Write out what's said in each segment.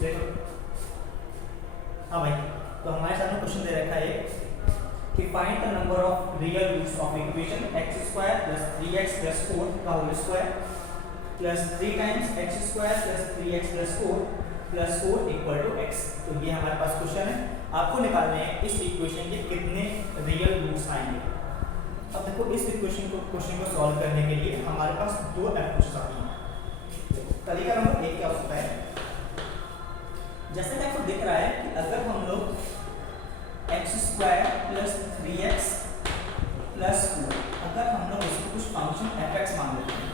देखो, हाँ भाई, तो हमारे सामने क्वेश्चन दे रखा है कि find the number of real roots of equation x square plus 3x plus 4 का whole square plus 3 times x square plus 3x plus 4 plus 4 equal to x। तो ये हमारे पास क्वेश्चन है, आपको निकालने हैं इस इक्वेशन के कितने रियल रूट्स आएंगे। अब देखो, इस क्वेश्चन को सॉल्व करने के लिए हमारे पास दो अप्रोच आती हैं। तरीका नंबर 1 क्या हो सकता है, जैसे कि आपको दिख रहा है कि अगर हम लोग x square plus 3x plus 4 अगर हम लोग इसको कुछ फंक्शन fx मान लेते हैं,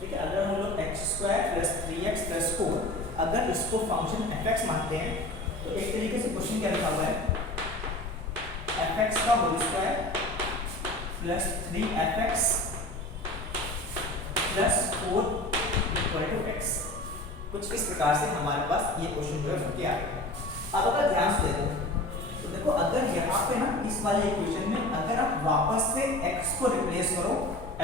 ठीक है, अगर हम लोग x square plus 3x plus 4 अगर इसको फंक्शन fx मानते हैं, तो एक तरीके से क्वेश्चन क्या लिखा हुआ है, fx का whole square plus 3fx plus 4 equal to x। कुछ इस प्रकार से हमारे पास ये क्वेश्चन जो है बन के आ गया। अब अगर ध्यान से देखो तो देखो, अगर यहाँ पे ना इस वाले इक्वेशन में अगर आप वापस से x को रिप्लेस करो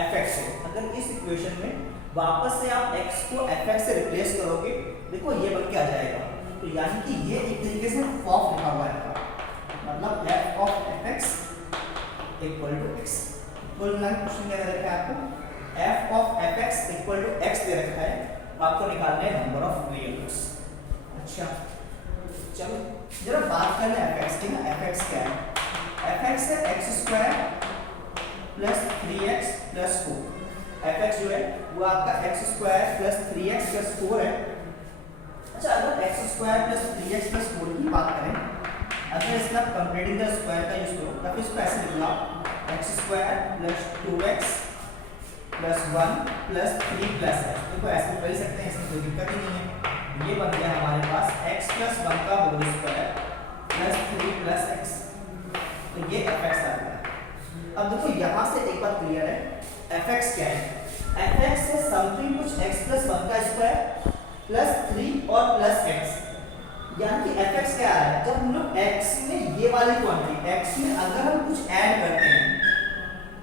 fx से, अगर इस इक्वेशन में वापस से आप x को fx से रिप्लेस करोगे, देखो ये बन के आ जाएगा। तो यानी कि ये एक तरीके से फॉफ लिखा हुआ है, मतलब f of fx equal to x। Full line question क्या दे रखा है आपको, f of fx equal to x दे रखा है, आपको निकालना है नंबर ऑफ रियल रूट्स। अच्छा चलो जरा बात कर लें fx की ना, fx क्या है, fx है x square plus 3x plus 4। fx जो है वो आपका x square plus 3x plus 4 है। अच्छा, अगर x square plus 3x plus 4 की बात करें, अगर इसका कंप्लीटिंग द स्क्वायर का यूज करो, तब इसको ऐसे लिख लो, x square plus 2x plus 1 plus 3 plus x। देखो ऐसे कर सकते हैं, इसमें कोई दिक्कत ही नहीं है। ये बन गया हमारे पास x प्लस 1 का whole square plus 3 plus x। तो ये fx आ गया। अब देखो यहाँ से एक बात क्लियर है, fx क्या है, fx है समथिंग कुछ x प्लस 1 का स्क्वायर प्लस 3 और प्लस x। यानी कि fx क्या आ रहा है, जब हम लोग x में ये वाली क्वांटिटी x में अगर हम कुछ ऐड करते हैं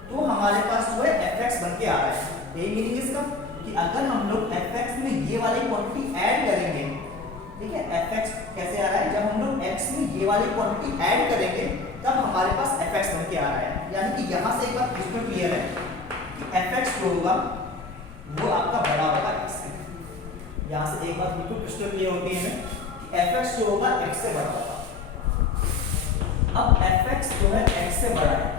तो हमारे पास जो है fx बन के आ रहा है। यही मीनिंग इसका कि अगर हम लोग fx में ये वाली क्वांटिटी ऐड करेंगे, ठीक है, fx कैसे आ रहा है, जब हम लोग x में ये वाली क्वांटिटी ऐड करेंगे तब हमारे पास fx बन के आ रहा है। यानी कि यहाँ से एक बात क्रिस्टल क्लियर है कि fx जो होगा वो आपका बड़ा होगा x से। यहाँ से एक बात बिल्कुल क्रिस्टल क्लियर होती है कि fx जो होगा x से बड़ा होगा। अब fx जो है x से बड़ा है,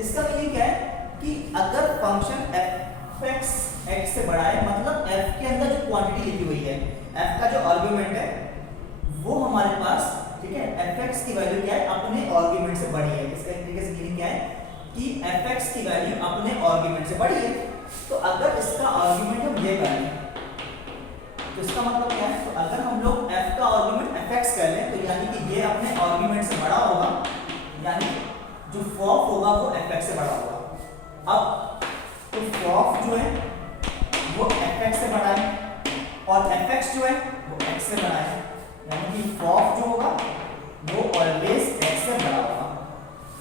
इसका मीनिंग क्या है कि अगर फंक्शन fx x से बड़ा है, मतलब f के अंदर जो क्वांटिटी लिखी हुई है, f का जो आर्गुमेंट है वो हमारे पास, ठीक है, fx की वैल्यू क्या है, अपने आर्गुमेंट से बड़ी है। इसका एक तरीके से मीनिंग क्या है कि fx की वैल्यू अपने आर्गुमेंट से बड़ी है। तो अगर इसका आर्गुमेंट हम ये कर लें तो इसका मतलब क्या है, तो अगर हम लोग f का आर्गुमेंट fx कर लें तो यानी कि ये अपने आर्गुमेंट से बड़ा होगा, यानी जो फॉफ होगा वो fx से बड़ा होगा। अब तो फॉफ जो है वो fx से बड़ा है और fx जो है वो x से बड़ा है, यानी कि फॉफ जो होगा वो ऑलवेज x से बड़ा होगा।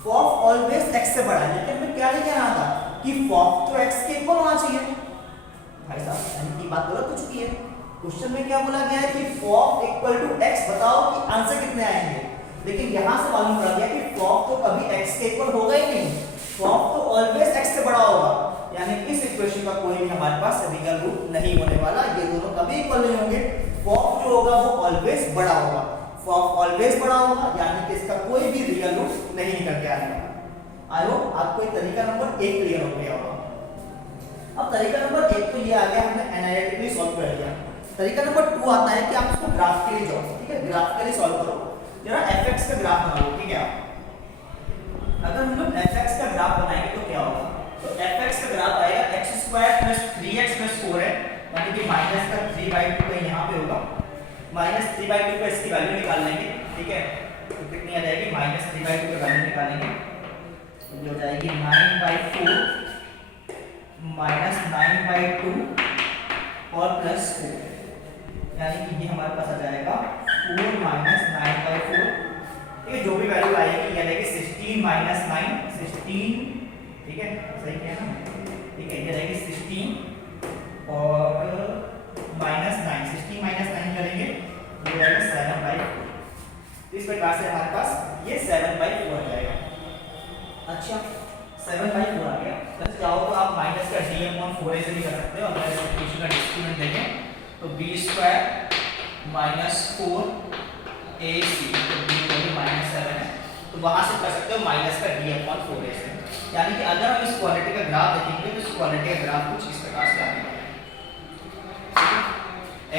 फॉफ ऑलवेज x से बड़ा है, लेकिन मैं क्या लेके आना था कि फॉफ तो x के इक्वल होना चाहिए। भाई साहब, यानी कि बात गलत हो चुकी है। क्वेश्चन में क्या बोला गया है कि फॉफ इक्वल टू x, बताओ कि आंसर कितने आएंगे, लेकिन यहां से मालूम पड़ गया कि फॉफ तो कभी x के इक्वल होगा ही नहीं, फॉफ तो ऑलवेज x से बड़ा होगा। यानी इस इक्वेशन का कोई भी हमारे पास रियल रूट नहीं होने वाला, ये दोनों कभी इक्वल नहीं होंगे। फॉफ जो होगा वो ऑलवेज बड़ा होगा, फॉफ ऑलवेज बड़ा होगा, यानी कि इसका कोई भी रियल रूट नहीं निकल के आएगा। आई होप आपको ये तरीका नंबर 1 क्लियर हो गया होगा। अब तरीका नंबर 1 तो ये आ गया, हमने एनालिटिकली सॉल्व कर लिया। तरीका नंबर 2 आता है कि आप इसको ग्राफिकली जाओ, ठीक है, ग्राफिकली सॉल्व करो। जरा fx का ग्राफ बनाओ, ठीक है। अगर हम लोग fx का ग्राफ बनाएंगे तो क्या होगा, तो fx का ग्राफ आएगा x square plus 3x plus 4 है, यानी कि माइनस का 3/2 का यहाँ पे होगा, माइनस 3/2 का इसकी वैल्यू निकाल लेंगे, ठीक है। तो कितनी आ जाएगी, माइनस 3/2 का वैल्यू निकालेंगे तो ये हो जाएगी 9/4 माइनस 9/2 और प्लस 4, यानी कि ये हमारे पास आ जाएगा 4 माइनस 9/4। ठीक है, जो भी वैल्यू आएगी ये आएगी 16 माइनस 9, 16, ठीक है, सही किया ना, ठीक है, ये आएगी 16 और माइनस 9, 16 माइनस 9 करेंगे ये प्रकार से हमारे पास ये 7/4 आ जाएगा। अच्छा 7/4 आ गया। तो चाहो तो आप माइनस का d/4a से भी कर सकते हो। अगर इस इक्वेशन का डिस्क्रिमिनेंट देखें तो b² माइनस 4ac तो b -7 है, तो वहां से कर सकते हो माइनस का d/4a से। यानी कि अगर हम इस क्वालिटी का ग्राफ देखेंगे तो इस क्वालिटी का ग्राफ कुछ इस प्रकार से आने वाला है।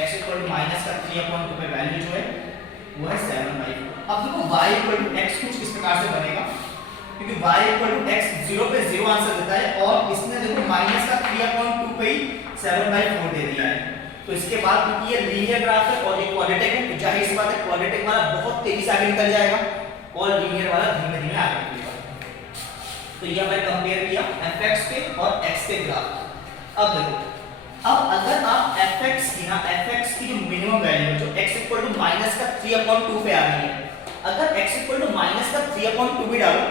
x माइनस का 3/2 पे वैल्यू जो है वो है 7/4। अब देखो y x कुछ इस प्रकार से बनेगा, क्योंकि y x 0 पे 0 आंसर देता है और इसने देखो माइनस का 3/2 पे ही 7/4 दे दिया है। तो इसके बाद क्योंकि ये लीनियर ग्राफ है और ये क्वाड्रेटिक है, तो जाहिर सी बात है क्वाड्रेटिक वाला बहुत तेजी से आगे निकल जाएगा और लीनियर वाला धीमे धीमे आगे निकलेगा। तो ये मैं कंपेयर किया fx के और x के ग्राफ। अब देखो, अब अगर आप fx की जो मिनिमम वैल्यू जो x माइनस का 3/2 पे आ रही है, अगर x माइनस का 3/2 भी डालो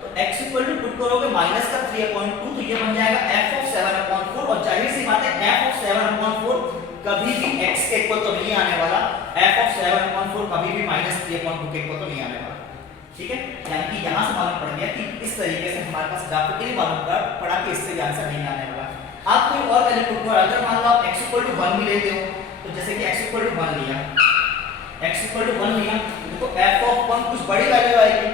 तो x पुट करोगे माइनस का 3/2 तो ये बन जाएगा f of 7/4 और जाहिर सी बात है f of 7/4 कभी भी x के इक्वल तो नहीं आने वाला, f of 7/4 कभी भी -3/2 के इक्वल तो नहीं आने वाला। ठीक है, यानी कि यहां से मालूम पड़ गया कि इस तरीके से हमारे पास ग्राफिकली मालूम पड़ा कि इससे भी आंसर नहीं आने वाला। आप कोई और वैल्यू पुट करो, अगर मान लो आप x 1 भी लेते हो तो जैसे कि x 1 लिया, तो f of 1 कुछ बड़ी वैल्यू आएगी,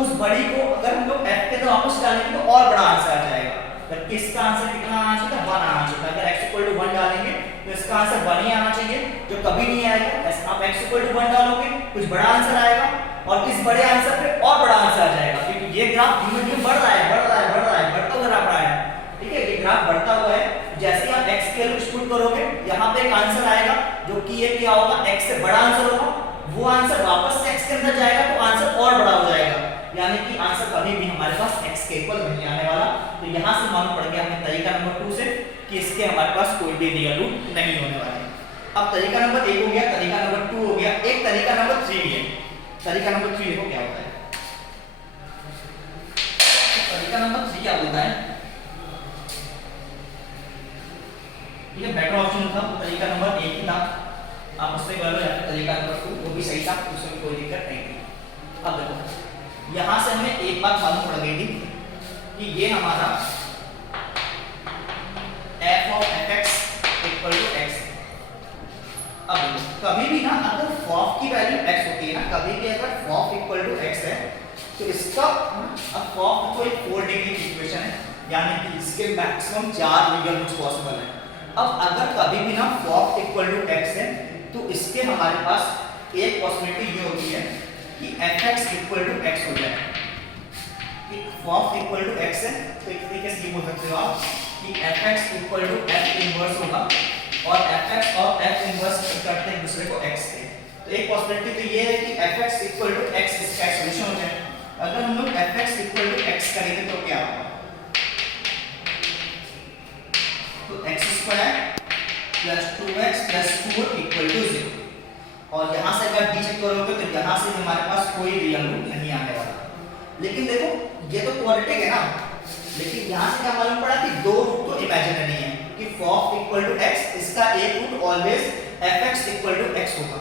उस बड़ी को अगर हम लोग f के तो वापस डालेंगे तो और बड़ा आंसर आ जाएगा। पर किसका आंसर कितना आना चाहिए? 1 आना चाहिए। अगर x 1 डालेंगे तो इसका आंसर 1 ही आना चाहिए, जो कभी नहीं आएगा। आप x 1 डालोगे कुछ बड़ा आंसर आएगा और इस बड़े आंसर पे और बड़ा आंसर आ जाएगा, क्योंकि ये ग्राफ धीमे धीमे बढ़ रहा है बढ़ता हुआ ग्राफ रहा है। ठीक है, ये ग्राफ बढ़ता हुआ है। जैसे ही आप x के वैल्यू पुट करोगे यहाँ पे एक आंसर आएगा जो कि ये क्या होगा, x से बड़ा आंसर होगा, वो आंसर वापस से x के अंदर जाएगा तो आंसर और बड़ा हो जाएगा। यानी कि आंसर कभी भी हमारे पास x के इक्वल नहीं आने वाला। तो यहाँ से मालूम पड़ गया हमें तरीका नंबर 2 से कि इसके हमारे पास कोई भी रियल रूट नहीं होने वाला है। अब तरीका नंबर 1 हो गया, तरीका नंबर 2 हो गया, एक तरीका नंबर 3 भी है। तरीका नंबर 3 देखो क्या होता है। तो तरीका नंबर 3 क्या बोलता है, ये बेटर ऑप्शन था, तरीका नंबर 1 ही था, आप उससे कर लो, या फिर तरीका नंबर 2 वो भी सही था, उसमें कोई दिक्कत नहीं थी। अब देखो यहां से हमें एक बात मालूम पड़ गई थी कि ये हमारा f of fx equal to x। अब कभी भी ना अगर f की वैल्यू x होती है ना, कभी भी अगर f इक्वल टू x है तो इसका अब f तो एक 4 डिग्री की इक्वेशन है, यानी कि इसके मैक्सिमम 4 लीगल रूट्स पॉसिबल है। अब अगर कभी भी ना f इक्वल टू x है तो इसके हमारे पास एक पॉसिबिलिटी ये होती है कि fx इक्वल टू x हो जाए। कि f इक्वल टू x है तो एक तरीके से ये बोल सकते हो आप कि fx equal to f inverse होगा और fx और f इनवर्स करते हैं दूसरे को x से। तो एक पॉसिबिलिटी तो ये है कि fx इक्वल टू x इसका सॉल्यूशन हो जाए। अगर हम लोग fx इक्वल टू x करेंगे तो क्या होगा, तो x² plus 2x plus 4 equal to 0। और यहाँ से अगर d चेक करोगे तो यहाँ से हमारे पास कोई रियल रूट नहीं आने वाला। लेकिन देखो ये तो क्वाड्रेटिक है ना, लेकिन यहाँ से क्या मालूम पड़ा कि दो रूट तो इमेजिनरी है कि f इक्वल टू x, इसका एक root always fx equal to x होगा।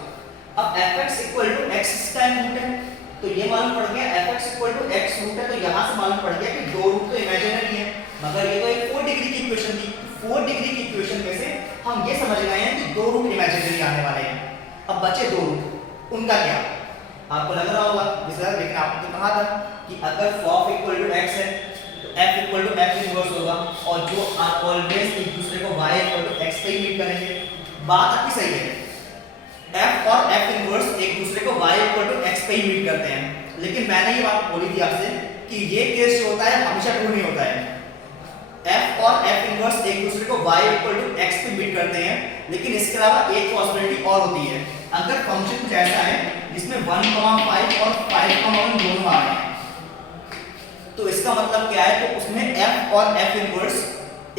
अब fx इक्वल टू x इसका रूट है तो ये मालूम पड़ गया fx equal to x root है, तो यहाँ से मालूम पड़ गया कि दो रूट तो इमेजिनरी है, मगर ये तो एक 4 डिग्री की इक्वेशन थी। 4 डिग्री की इक्वेशन में से हम ये समझ गए हैं कि दो रूट इमेजिनरी आने वाले हैं। अब बचे दो रूट, उनका क्या आपको लग रहा होगा, लेकिन आपने तो कहा था कि अगर f इक्वल टू x है तो f equal to f inverse होगा और जो ऑलवेज एक दूसरे को y इक्वल टू x पे ही मीट करेंगे। बात आपकी सही है, f और f इनवर्स एक दूसरे को y इक्वल टू x पे ही मीट करते हैं, लेकिन मैंने ये बात बोली थी आपसे कि ये केस जो होता है हमेशा ट्रू नहीं होता है। f और f इनवर्स एक दूसरे को y इक्वल टू x पे मीट करते हैं, लेकिन इसके अलावा एक पॉसिबिलिटी और होती है। अगर फंक्शन कुछ ऐसा है जिसमें 1, 5 और 5, 1 दोनों आ रहे हैं, तो इसका मतलब क्या है, तो उसमें f और f इनवर्स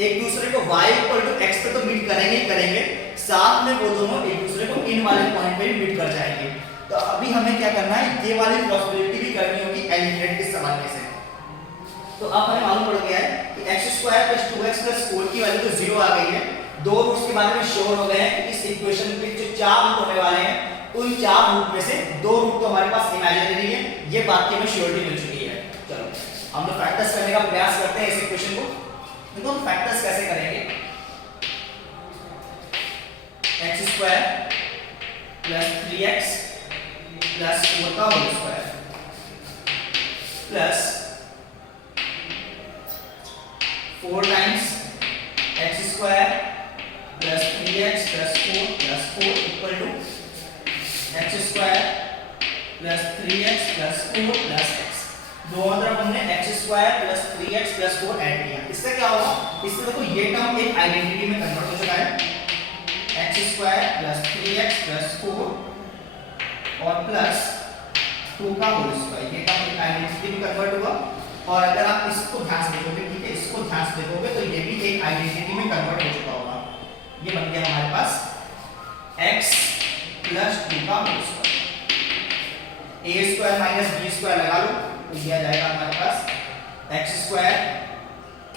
एक दूसरे को y इक्वल टू x पे तो मीट करेंगे ही करेंगे, साथ में वो दोनों एक दूसरे को इन वाले पॉइंट पे भी मीट कर जाएंगे। तो अभी हमें क्या करना है, ये वाली पॉसिबिलिटी भी करनी होगी एलिमिनेट के समझने से। तो अब हमें मालूम पड़ गया है कि x² + 2x + 4 की वैल्यू तो 0 आ गई है। दो रूट्स के बारे में श्योर हो गए हैं कि इस इक्वेशन पे जो 4 रूट होने वाले हैं उन 4 रूट में से 2 रूट तो हमारे पास इमेजिनरी है, ये बात की हमें श्योरिटी मिल चुकी है। चलो हम लोग फैक्टर्स करने का प्रयास करते हैं इस इक्वेशन को। देखो हम फैक्टर्स कैसे करेंगे, x² प्लस 3x प्लस 4 का whole square plus 4 times x² plus 3x plus 4 equal to x² plus 3x plus 4 plus x। दोनों तरफ हमने x² plus 3x plus 4 add किया। इससे क्या होगा, इससे देखो ये टर्म एक आइडेंटिटी में कन्वर्ट हो चुका है, x² प्लस 3x प्लस 4 और प्लस 2 का होल स्क्वायर, ये टर्म एक आइडेंटिटी में कन्वर्ट हुआ। और अगर आप इसको ध्यान से देखोगे, ठीक है, इसको ध्यान से देखोगे तो ये भी एक आइडेंटिटी में कन्वर्ट हो चुका होगा। ये बन गया हमारे पास x प्लस 2 का whole square. a² minus b² लगा लो तो ये आ जाएगा हमारे पास x²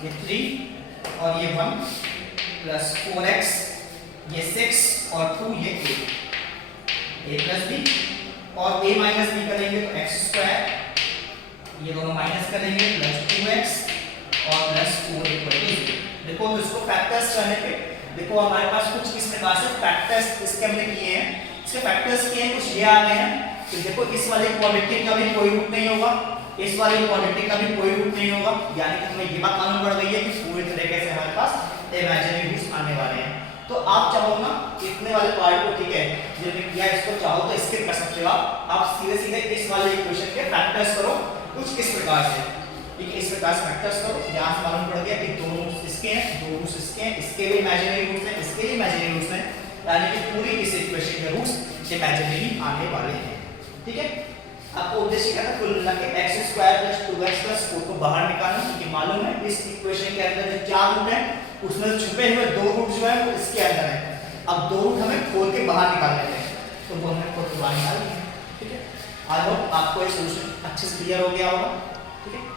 ये 3 और ये 1 प्लस 4x ये 6 और 2 ये 8, a प्लस b और a माइनस b करेंगे तो x² ये दोनों माइनस करेंगे प्लस 2x और प्लस 4 इक्वल टू 0। देखो इसको फैक्टर्स करने पे देखो हमारे पास कुछ इस प्रकार से फैक्टर्स इसके हमने किए हैं, इसके फैक्टर्स किए हैं, कुछ ये आ गए हैं। तो देखो इस वाले क्वाड्रेटिक का भी कोई रूट नहीं होगा, इस वाले क्वाड्रेटिक का भी कोई रूट नहीं होगा, यानी कि हमें ये बात मालूम पड़ गई है कि पूरी तरीके से हमारे पास इमेजिनरी रूट्स आने वाले हैं। तो आप चाहो ना इतने वाले पार्ट को, ठीक है, जिन्होंने किया इसको चाहो तो स्किप कर सकते हो आप सीधे सीधे इस वाले इक्वेशन के फैक्टर्स करो कुछ इस प्रकार से, ठीक है, इस प्रकार से फैक्टर्स करो। यहाँ से मालूम पड़ गया कि 2 रूट्स इसके हैं, 2 रूट्स इसके हैं, इसके भी इमेजिनरी रूट्स हैं, इसके भी इमेजिनरी रूट्स हैं, यानी कि पूरी इस इक्वेशन के रूट्स इमेजिनरी आने वाले हैं। ठीक है, आपको उद्देश्य क्या था, कुल मिला के x² प्लस 2x प्लस 4 को बाहर निकालना, क्योंकि मालूम है इस इक्वेशन के अंदर जो 4 रूट है उसमें छुपे हुए 2 रूट जो है वो इसके अंदर है। अब 2 रूट हमें खोल के बाहर निकालने हैं, तो वो हमने खोल के बाहर निकाल दिए। ठीक है, आई होप आपको ये सॉल्यूशन अच्छे से क्लियर हो गया होगा। ठीक है।